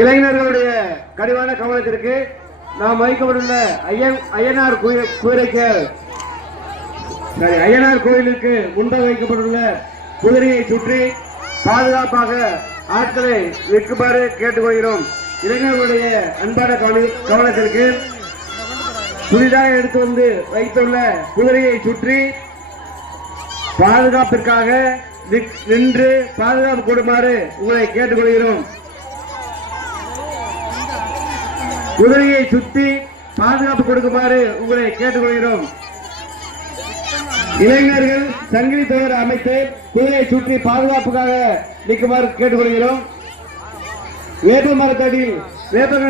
இளைஞர்களுடைய கனிவான கவனத்திற்கு நாம் வைக்கப்பட்டுள்ள ஐயனார் கோயிலுக்கு முன்பாக வைக்கப்பட்டுள்ள குதிரையை சுற்றி பாதுகாப்பாக ஆட்களை நிற்குமாறு கேட்டுக்கொள்கிறோம். இளைஞர்களுடைய அன்பான கவனத்திற்கு புதிதாக எடுத்து வந்து வைத்துள்ள குதிரையை சுற்றி பாதுகாப்பிற்காக நின்று பாதுகாப்பு கொடுமாறு உங்களை கேட்டுக்கொள்கிறோம். குதிரையை சுற்றி பாதுகாப்பு கொடுக்குமாறு உங்களை கேட்டுக்கொள்கிறோம். இளைஞர்கள் சங்கிலி தொடர் அமைத்து குதிரையை சுற்றி பாதுகாப்புக்காக நிற்குமாறு கேட்டுக்கொள்கிறோம். வேப்ப மரத்தடியில்